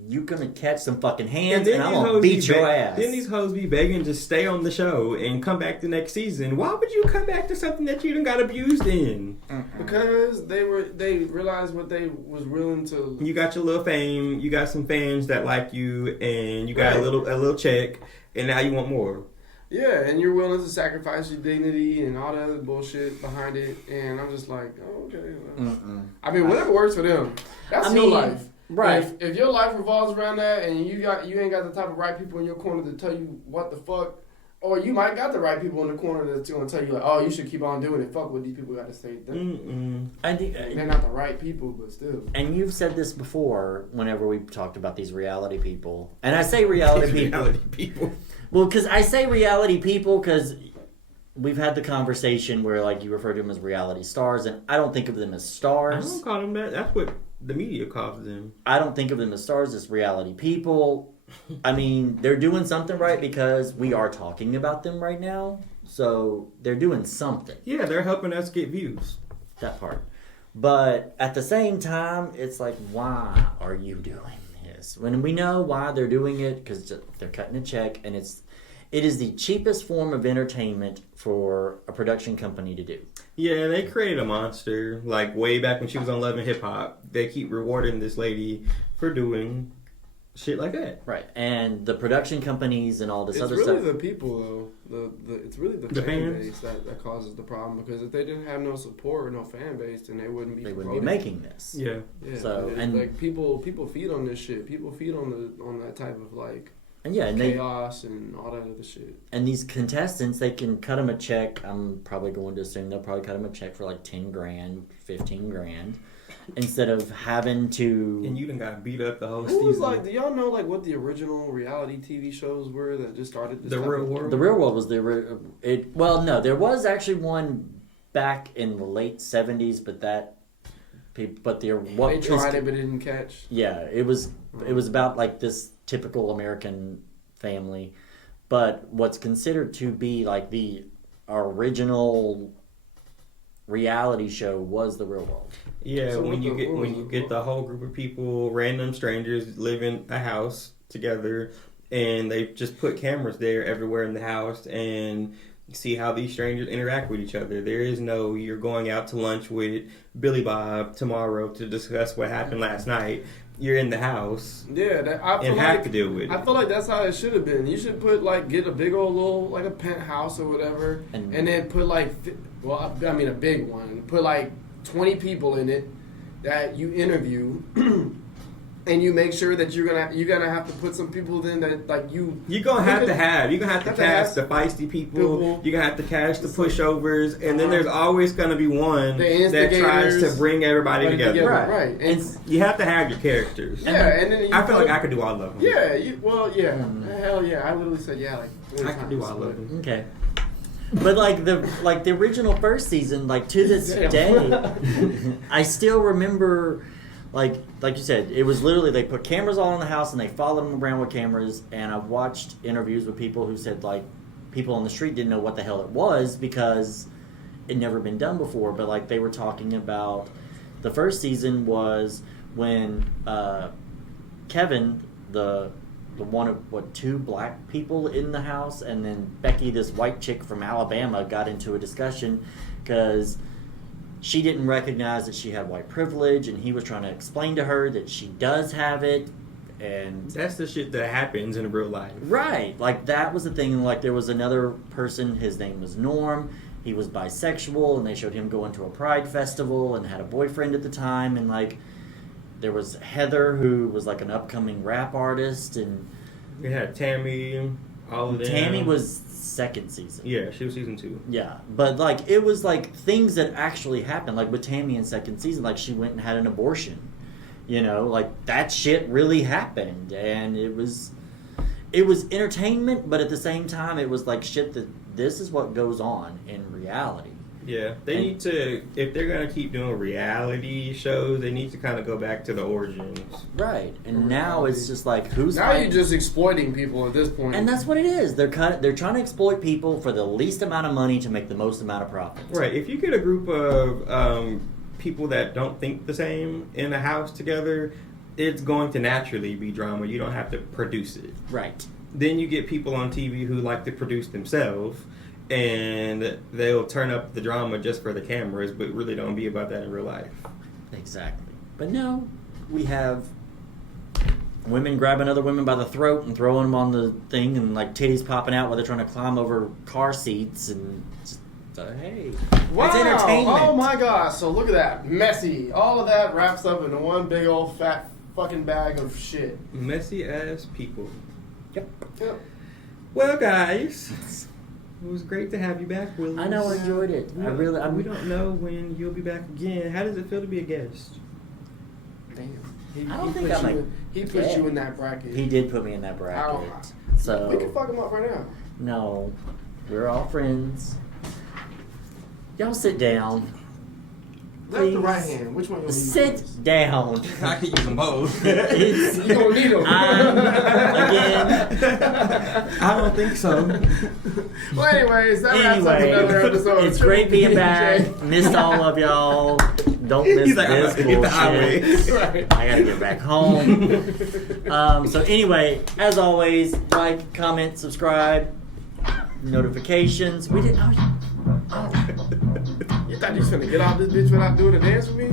you gonna catch some fucking hands and I'm gonna beat your ass. Then these hoes be begging to stay on the show and come back the next season. Why would you come back to something that you done got abused in? Because they realized what they was willing to. You got your little fame, you got some fans that like you, and you got a little check, and now you want more. Yeah, and you're willing to sacrifice your dignity and all that other bullshit behind it, and I'm just like, oh, okay. I mean, whatever works for them. That's your life. Right. If your life revolves around that, and you ain't got the type of right people in your corner to tell you what the fuck, or you might got the right people in the corner that's going to tell you like, oh, you should keep on doing it. Fuck what these people got to say. I think they're not the right people, but still. And you've said this before whenever we talked about these reality people, and I say reality people. Well, because I say reality people because we've had the conversation where like you refer to them as reality stars, and I don't think of them as stars. I don't call them that. That's what the media calls them. I don't think of them as stars, as reality people. I mean, they're doing something right because we are talking about them right now. So they're doing something. Yeah, they're helping us get views. That part. But at the same time, it's like, why are you doing this? When we know why they're doing it, because they're cutting a check, and it is the cheapest form of entertainment for a production company to do. Yeah, they created a monster, like way back when she was on Love and Hip Hop. They keep rewarding this lady for doing shit like that. Right. And the production companies and all this other stuff. It's really stuff. the people, though. It's really the fan base that causes the problem. Because if they didn't have no support or no fan base, then they wouldn't be making this. Yeah. So and like people feed on this shit. People feed on that type of like. And chaos and all that other shit. And these contestants, they can cut them a check. I'm probably going to assume they'll probably cut them a check for like 10 grand, 15 grand, instead of having to. And you done got beat up the whole Who season. was like? Do y'all know like what the original reality TV shows were that just started? The Real World. The Real World was Well, no, there was actually one back in the late 70s, but they tried it but it didn't catch. Yeah, it was about like this typical American family, but what's considered to be like the original reality show was The Real World. Yeah, so when you get the whole group of people, random strangers, live in a house together, and they just put cameras there everywhere in the house and see how these strangers interact with each other. There is no you're going out to lunch with Billy Bob tomorrow to discuss what happened last night. You're in the house, and have to deal with it. I feel like that's how it should have been. You should get a big old little like a penthouse or whatever, and then put like a big one. Put like 20 people in it that you interview, and you make sure that you're gonna have to put some people in that like you're gonna have to cast the feisty people. You're gonna have to cast the pushovers, and then there's always gonna be one that tries to bring everybody together. Right. And you have to have your characters. Yeah, and then I feel like I could do all of them. Yeah, hell yeah. I literally said like 20 I could do all of them. Okay. But like the original first season, like to this day, I still remember. Like you said, it was literally they put cameras all in the house and they followed them around with cameras. And I watched interviews with people who said like people on the street didn't know what the hell it was because it never been done before. But like they were talking about the first season was when Kevin, the one of two black people in the house, and then Becky, this white chick from Alabama, got into a discussion because she didn't recognize that she had white privilege, and he was trying to explain to her that she does have it. And that's the shit that happens in real life. Right. Like, that was the thing. Like, there was another person, his name was Norm. He was bisexual, and they showed him going to a pride festival and had a boyfriend at the time. And, like, there was Heather, who was, like, an upcoming rap artist. And we had Tammy, all of them. Tammy was second season. Yeah, she was season 2. Yeah, but like it was like things that actually happened. Like with Tammy in second season, like she went and had an abortion. You know, like that shit really happened, and it was entertainment, but at the same time, it was like shit that this is what goes on in reality. Yeah, they need to, if they're going to keep doing reality shows, they need to kind of go back to the origins. Right, and now it's just like, who's now you're just exploiting people at this point. And that's what it is. They're trying to exploit people for the least amount of money to make the most amount of profit. Right, if you get a group of people that don't think the same in a house together, it's going to naturally be drama. You don't have to produce it. Right. Then you get people on TV who like to produce themselves, and they'll turn up the drama just for the cameras, but really don't be about that in real life. Exactly. But no, we have women grabbing other women by the throat and throwing them on the thing, and like titties popping out while they're trying to climb over car seats, and just, hey, wow. It's entertainment. Oh my gosh! So look at that, messy. All of that wraps up into one big old fat fucking bag of shit. Messy ass people. Yep. Well, guys. It was great to have you back, Willis. I know, I enjoyed it. We don't know when you'll be back again. How does it feel to be a guest? Damn. I don't think I'm He put you in that bracket. He did put me in that bracket. So we can fuck him up right now. No, we're all friends. Y'all sit down. Left or right hand? Which one you want to use? Sit down. I can use them both. You don't need them. Again. I don't think so. Well, anyways, that wraps up another episode. It's great being back. Missed all of y'all. Don't miss He's like, I'm this about to hit the highway. Right. I gotta get back home. So anyway, as always, like, comment, subscribe, notifications. We did. You thought you was finna get off this bitch without doing a dance with me?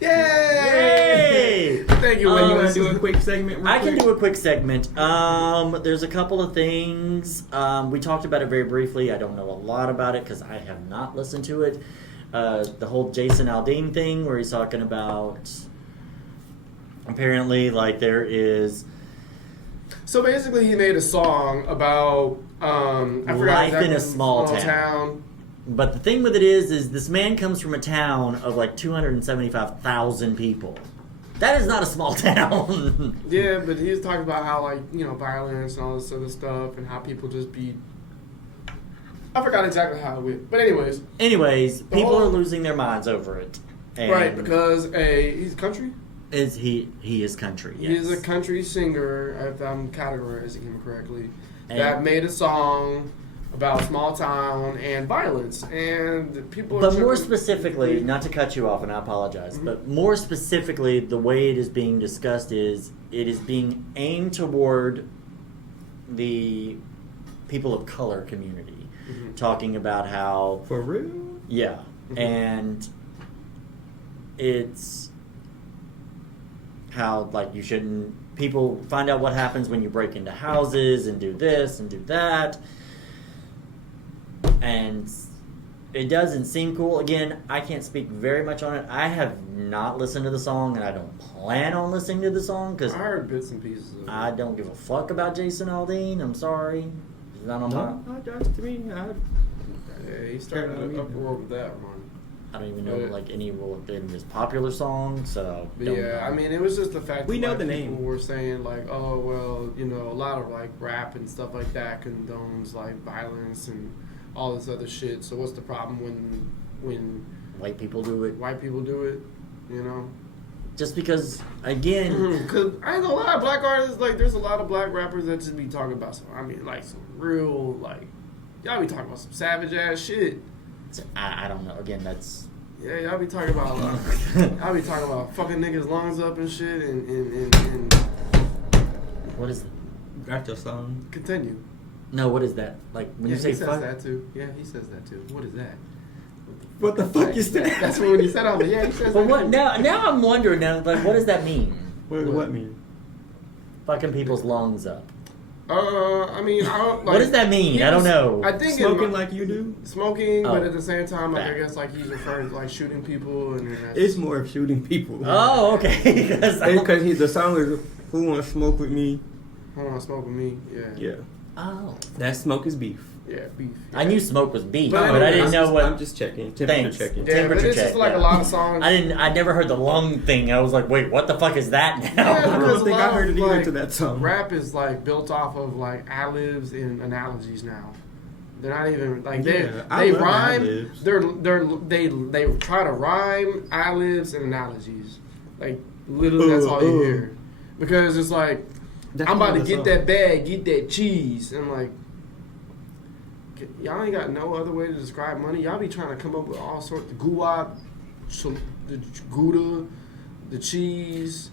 Yay! Thank you. You want Willis. to do a quick segment? I can do a quick segment. There's a couple of things. We talked about it very briefly. I don't know a lot about it because I have not listened to it. The whole Jason Aldean thing where he's talking about apparently like there is. So basically, he made a song about I forgot life exactly in a small town. But the thing with it is this man comes from a town of like 275,000 people. That is not a small town. Yeah, but he was talking about how violence and all this other stuff and how people just be. I forgot exactly how it went, but anyways, people are losing their minds over it. And right, because he's country. He is country. Yes. He is a country singer, if I'm categorizing him correctly, that made a song about small town and violence, and people. But more specifically, not to cut you off, and I apologize, but more specifically, the way it is being discussed is it is being aimed toward the people of color community, talking about how For real? yeah, and it's how like you shouldn't. People find out what happens when you break into houses and do this and do that. And it doesn't seem cool. Again, I can't speak very much on it. I have not listened to the song, and I don't plan on listening to the song because I heard bits and pieces of it. I don't give a fuck about Jason Aldean. I'm sorry. He's not on my. Apologize to me. Yeah, he started an uproar with that one. I don't even know like any of his popular songs. So But yeah, I mean, it was just the fact We that know like, the people name. were saying like, oh well, a lot of like rap and stuff like that condones like violence and all this other shit. So what's the problem when white people do it. white people do it? Just because, again, Because I ain't gonna lie, black artists, like, there's a lot of black rappers that just be talking about some real, like, y'all be talking about some savage ass shit. I don't know. Again, that's. Yeah, y'all be talking about, y'all be talking about fucking niggas' lungs up and shit and What is? Got your song. continue. No, what is that? Like when you say he says fuck. that too. Yeah, he says that too. What is that? What the fuck is that? That's when he said all that. Yeah, he says But that what too. now? I'm wondering now. Like, what does that mean? What mean? Fucking people's lungs up. I mean, I don't. Like, What does that mean? I don't know. I think Smoking like you do? smoking, Oh. but at the same time, like, I That. guess like he's referring to like shooting people and then that's, It's more of shooting people. Oh, okay. Because Because the song is "Who Wanna Smoke with Me." hold on, smoke with me. Yeah. Yeah, oh, that smoke is beef. Yeah, beef. I knew smoke was beef, But but I didn't I'm know just, what. I'm just checking. Temperature Thanks. checking. Yeah, but Temperature it's just check, like yeah. a lot of songs. I never heard the lung thing. I was like, wait, what the fuck is that now? Yeah, I because don't think a I lot heard of, it either like, to that song. Rap is like built off of like ad-libs and analogies now. They're not even like they love rhyme. ad-libs. They try to rhyme ad-libs and analogies. Like literally, that's all you hear. Because it's like That's I'm about to the get song. that bag, get that cheese, and like y'all ain't got no other way to describe money. Y'all be trying to come up with all sorts of guap, the gouda, the cheese,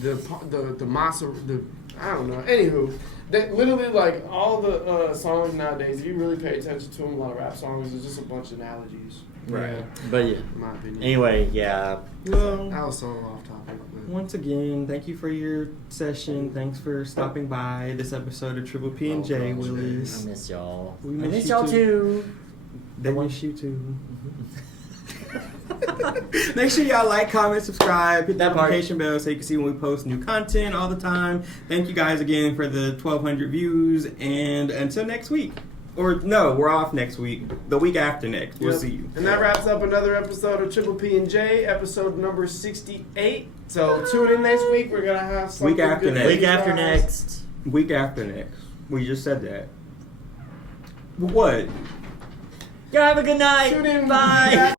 the masa, I don't know. Anywho, that literally like all the songs nowadays. If you really pay attention to them, a lot of rap songs is just a bunch of analogies. Right. But yeah. In my opinion. Anyway, yeah. Well, That was so off topic. But once again, thank you for your session. Thanks for stopping by this episode of Triple P&J, Oh, gosh, Willis. I miss y'all. We I miss miss you y'all too. too. They miss you too. Make sure y'all like, comment, subscribe, hit the That part. notification bell so you can see when we post new content all the time. Thank you guys again for the 1,200 views, and until next week. Or no, we're off next week. The week after next. We'll Yep. see you. And that wraps up another episode of Triple P&J, episode number 68. So tune in next week. We're gonna have something Week after good next. for Week you after guys. next. Week after next. We just said that. What? Y'all have a good night. Tune in. Bye.